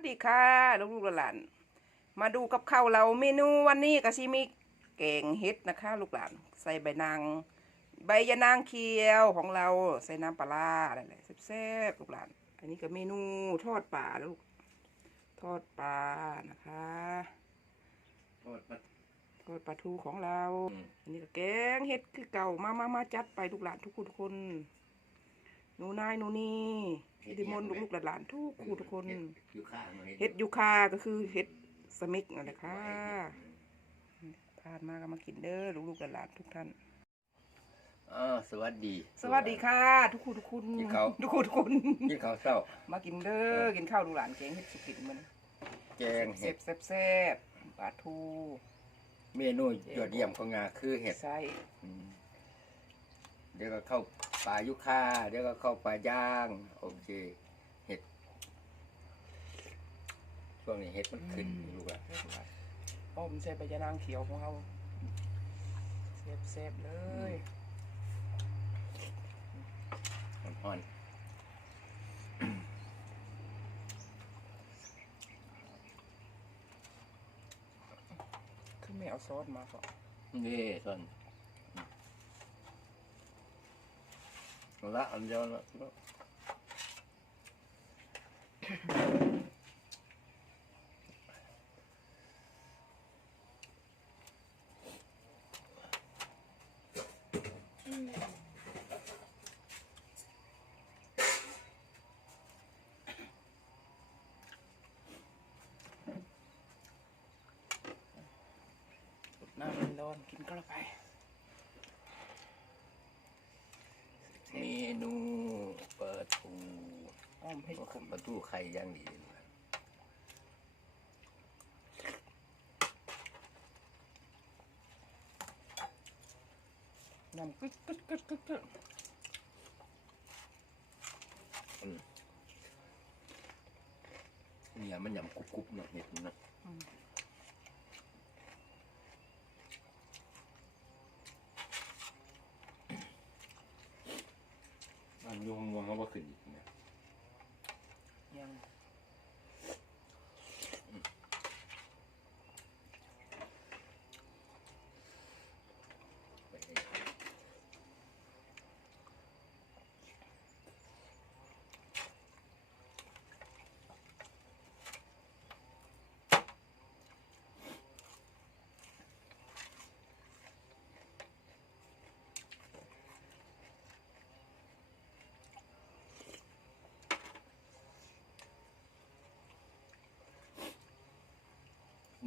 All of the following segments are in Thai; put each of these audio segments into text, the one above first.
สดีค่ะลูกๆหลานๆมาดูกับข้าวเราเมนูวันนี้ก็สิมีแกงเห็ดนะคะ ลูกหลาน ใส่ใบนางใบยะนางเขียวของเราใส่น้ำปลาร้าอะไรเลยแซ่บๆลูกหลาน อันนี้ก็เมนูทอดปลาลูกทอดปลานะคะโทษมันทอดปลาทูของเราอืมอันนี้ก็แกงเห็ดคือเก่ามามามาจัดไปลูกหลานทุกคนทุกคน หนูนายหนูนี่พี่ดิมนต์ลูกๆหลานๆทุกคู่ทุกคนเฮ็ดอยู่ข้างมันเห็ดยูคาก็คือเห็ดสมิกนั่นแหละค่ะผ่านมาก็มากินเด้อลูกๆหลานๆทุกท่านอ๋อสวัสดี สวัสดีค่ะ ทุกคู่ทุกคนกินข้าวทุกคู่ทุกคนกินข้าวเช้า มากินเด้อกินข้าวดูหลานแกงเห็ดสุกินมันแกงเซ่เห็บดแซ่บแซ่บปลาทู เมนูยอดเยี่ยมของงาคือเห็ดใส่อืมเดี๋ยวก็เข้า ปลายุค่าเดี๋ยวก็เข้าปลาย่าง โอเค เห็ดช่วงนี้เห็ดมันขึ้นลูกอะอ้อมใส่ใบยะนางเขียวของเราแซ่บแซ่บเลยมันอ่อนคือไม่เอาซอสมาก่อนนี่ส่วนละอัน เดียวละน้ำร้อ นๆกินก็แล้วไปเมนูเปิดปูอ้อมให้ขมประตูไข่ย่างดีเลยน้ำกึดกึดกึดกึดกึดเนี่ยมันหยำกรุบๆเนาะเห็ดมันเนาะมันอ ยุ่งวงเขาว่าขึ้นอีกเนี่ย ยัง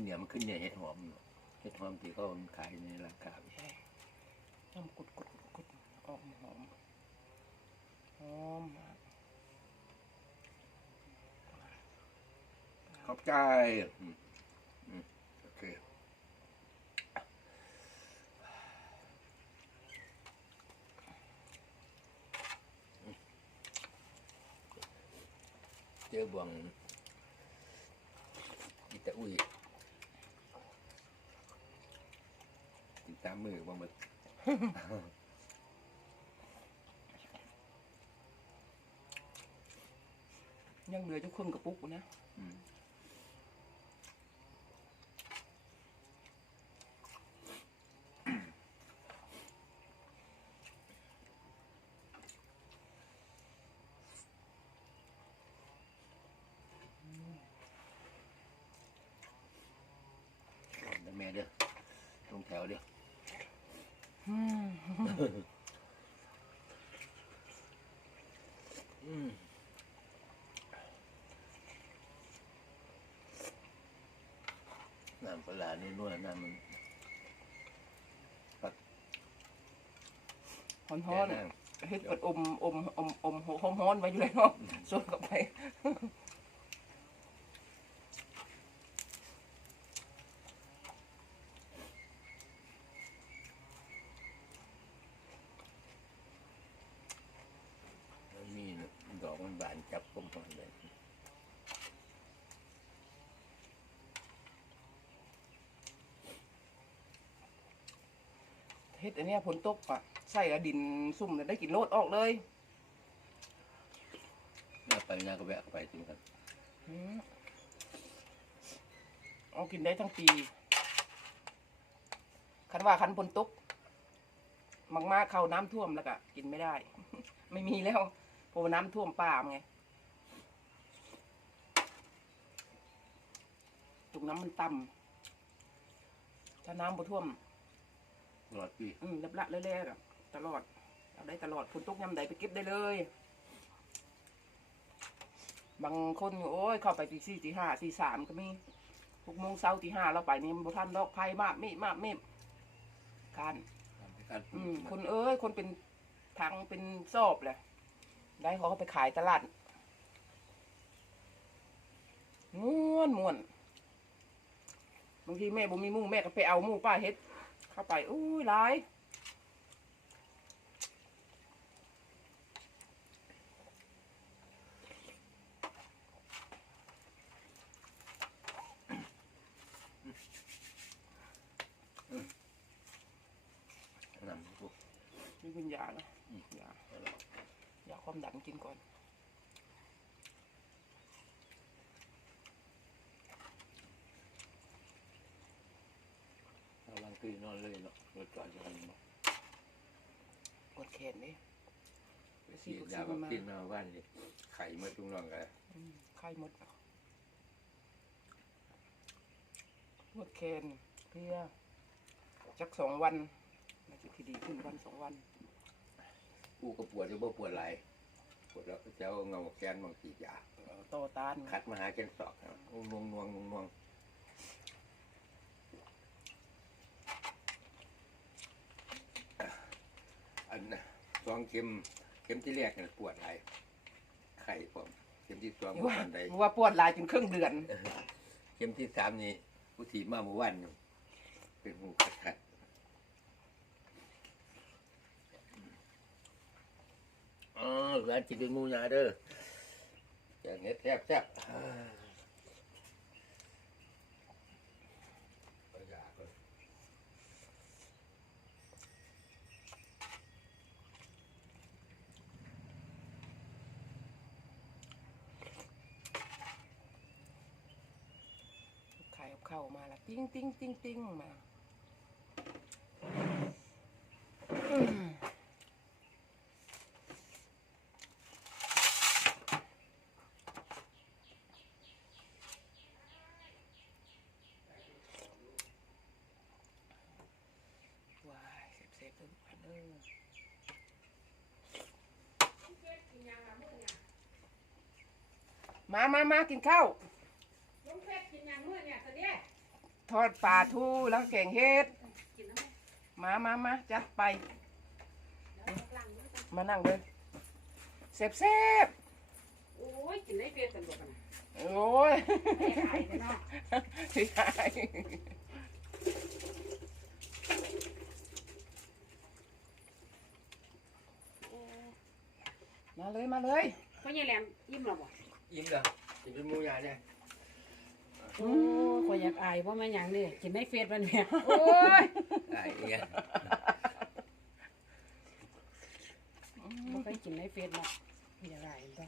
เนี่ยมันขึ้นเนี่ยเห็ดหอมเนาะเห็ดหอมที่เขาขายในราคาน้ำกุดกุดกุดออกหอมหอมมากขอบใจอืมอืมโอเคอืมเจอบวงอีตาอุ้ย ติดตามมือบ้างมั้ยยังเหลือจุกครึ่งกระปุกอยู่นะอืมเดี๋ยวแม่เด้อตรงแถวเด้ออืมอืม น้ำปลานี่นวดน้ำมันหอนหแก่อนน้ำเฮ็ดอมอมอมอมหอมหอนไว้อยู่เลยเนาะส่วนกับไป มันมีดอกมันบานจับก้มหอนเลย เฮ็ดอันเนี้ยฝนตกอะใส่กับดินซุ่มแล้วได้กินโลดออกเลยน่าไปน่าก็แวะไปจริงครับอืมเอากินได้ทั้งปี คันว่าคันฝนตกมากมากๆเข้าน้ำท่วมแล้วก็กินไม่ได้ ไม่มีแล้วเพราะว่าน้ำท่วมป่ามไงตรงน้ำมันต่ำถ้าน้ำบ่ท่วม ตลอดปีอืมรับละเรื่อยๆอะตลอด เอาได้ตลอดฝนตกยามใดไปเก็บได้เลย บางคนอยู่โอ้ยเข้าไปตีสี่ตีห้าตีสามก็มีหกโมงเช้าตีห้าเราไปนี่มันบ่ทันดอกไผ่มากมีมากมีการทำให้การปลูอืกมคนเอ้ยคนเป็นทังเป็นซอบเลยได้เขาก็ไปขายตลาดม้วนม้วนบางทีแม่บ่มีหมู่แม่ก็ไปเอาหมู่ป้าเฮ็ด เข้าไปอุ้ยหลายนำพวกมีวิญญาณนะยาเอาละยาความดันกินก่อน คืนนอนเลยเนาะรถจอดอยู่นี่บ่กดแขนนี่ไปฉีดยาวัคซีนมาบ้านนี่ไข่มาจุงนองกันอืมไข้หมดนวดแขนเพลียจักสองวันน่าจะที่ดีขึ้นวันสองวัน กูก็ปวดอยู่บ่ปวดไหลายปวดแล้วก็จะเอาเงาแกนบางทียา เอ่อต่อต้าน คัดมาหาแกนศอกครับงวงงวงงวงงวงอันน่ะ สองเข็ม เข็มที่แรกเนี่ยปวดไหลายไข่ผมเข็มที่สองนี่ปวดว่าอันใดว่าปวดหลายจนครึ่งเดือนเข็มที่สามนี่ผู้ถีมาเมื่อวันอยู่เป็นหูขัดขัดอ๋อร้านจิตเป็นมูนาเด้ออย่างเงี้ยแซ่บแซ่บอ่าก็อยากเลย ขายกับข้ามาละติ้งติ้งติ้งติ้งมาอืมว้ายเสพๆทุกอันเด้อมามามากินข้าว ทอดปลาทูแล้วก็แกงเฮ็ดกินน้ำมันมามามาจัดไปแล้วก็ล้างมือกันมานั่งเลยเซฟเซฟโอ้ยกินได้เพชรกันบ่กันนะๆโอ้ยไม่หายเลยเนาะพี่ชายมาเลยมาเลยพ่อใหญ่แหลมยิ้มหรอบ่ยิ้มเลยจิตเป็นมูนาเนี่ย โอ้ยข่อยอยากอายเพราะมันหยังนี่กินได้เฟซมันเนี่ยโอ้ยไอ้เนี่ยบ่เคยกินได้เฟซเนาะอยากอายบ่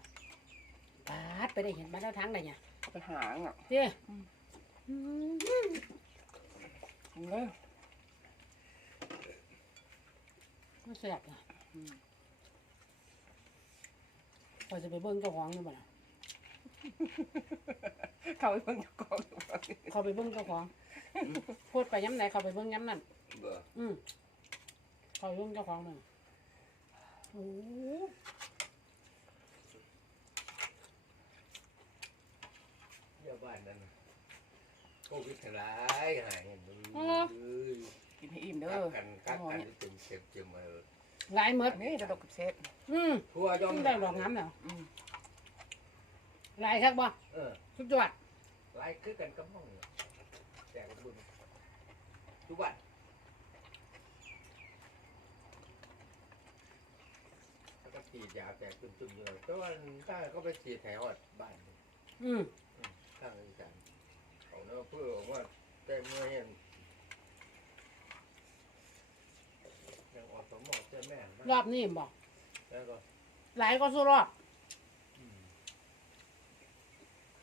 ปาดไปได้เห็นมาแล้วทั้งใดเนี่ยไปหาอะเด้อเลยมันแซ่บนะพอยจะไปเบิ่งเจ้าของนี่บ่ล่ะ เข้าไปเพิ่งกองเขาไปเบิ่งเจ้าของพูดไปย้ำไหนเขาไปเบิ่งย้ำนั่นเบื่ออืมเขาไปเบิ่งเจ้าของนั่นโอ้เยี่ยบ้านนั้นโควิดหลายหายเห็นมึงเอ้ยกินให้อิ่มเด้กัอกกันกักกันเต็มเต็มเต็มมาเลยหลายหมดนี่จะดอกกับเซฟอืมทั่วยอมได้ดอกน้ำแล้วอืม หลายครับบ่เออสุดยอดไล่คือกันกับห้องแต่กับบุญทุกวันแล้วก็ฉีดยาแต่จุ่มๆอยู่แต่ว่าถ้าเขาไปฉีดแถวบ้านอืมข้างอีสานเขาเนาะเพื่อว่าแต่เมื่อเห็นยังออกสมองเจ้าแม่รอบนี้บ่แล้วก็หลายก็สู้รอบ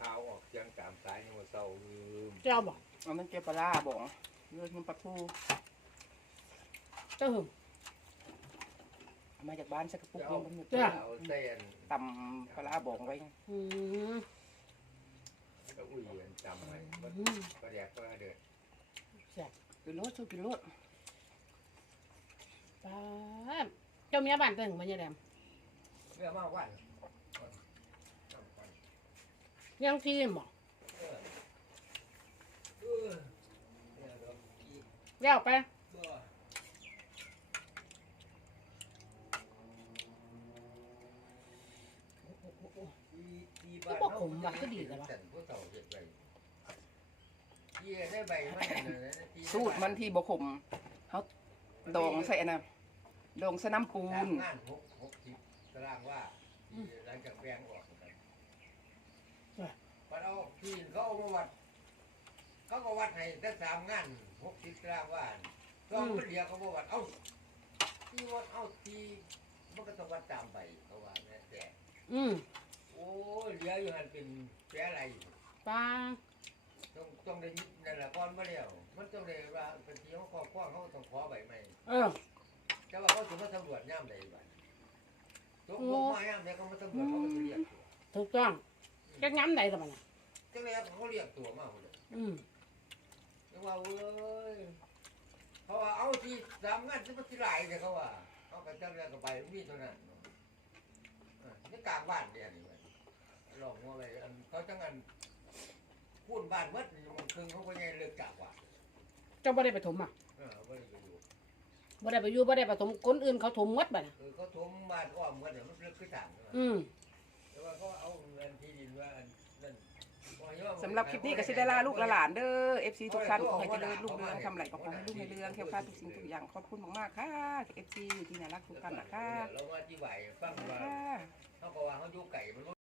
ข่าวออกเสียงตามสายยังว่าเศร้าลืมเจ้าบ่เอามันเก็บปลาร้าบ่งเลือดมันปลาทูเจ้าหึง เอามาจากบ้านสักกระปุกเอานึงมันจ้ะ เอาเส้นตำปลาร้าบ่งไว้อืมก็อุ้ยอันจำไว้มันอืมก็แดกก็เดือดแซ่บกินรสสู้กินรสป้าดเจ้าเมียบ้านเตึงมาเนี่ยแดมเรื่องมากวัน ยังทีมบ่เออเออเนี่ยาอีแล้วไปบ่อีอีบ้านเฮาสั่นผู้เฒ่าเฮ็ดไว้อีได้ใบมันนั่นน่ะที่สูตรมันที่บ่ขมเฮาดองใส่นะดองใส่น้ำปูนงานหลังจากแปลงออก ที่เขาเอามาวัด เขาก็วัดให้ได้สามงานหกสิบตารางว่าก็มันเหลียเขาบอกวัด เอ้าที่วัดเอ้าที่มันก็ต้องวัดตามไปเขาว่าแม่แต่อืมโอ้ยเหลียอยู่หันเป็นแปรอะไรปลาต้องต้องได้ยิบนั่นแหละก่อนมาแล้วมันต้องได้ว่าเป็นที่เขาครอบครองเขาต้องขอใบใหม่เออ แต่ว่าเขาถึงมาตำรวจย่ามใดบ้างตกลงมาย่ามใดเขามาตำรวจเขาก็จะเรียกตัวถูกต้องจะย้ำใดละมันน่ะ จังเลยเขาเรียกตัวมาหมดเลยอืมยังว่าเว้ยเขาว่าเอาที่สามงานที่มันที่หลายเลยเขาว่าเขาก็จังเลยก็ไปมีเท่านั้นเนาะเออนี่กลางบ้านเดียวนี่เว้ยลองว่าไปอันเขาจังงันพูดบ้านเมื่อมันครึ่งเขาก็ยังเลิกจากว่าเจ้าบ่ได้ไปถมอะเออไม่ได้ไปอยู่บ่ได้ไปอยู่บ่ได้ไปถมคนอื่นเขาถมหมดบัดน่ะคือเขาทมบ้านอ้อมกันเนี่ยมันเลิกขึ้นต่างใช่ไหมอืมแต่ว่าเขาเอาเงินที่ดินว่าอันนั่น สำหรับคลิปนี้ก็สิได้ลาลูกละหลานเด้อ FC ทุกท่านขอให้เจริญรุ่งเรืองทำไรก็ขอให้ลูกให้เรืองเที่ยวคลาดทุกสิ่งทุกอย่างขอบคุณมากๆค่ะ FC ที่น่ารักทุกท่านนะคะเราว่าที่ไหวฟังว่าค่ะเขากว่าเขาอยู่ไก่มัน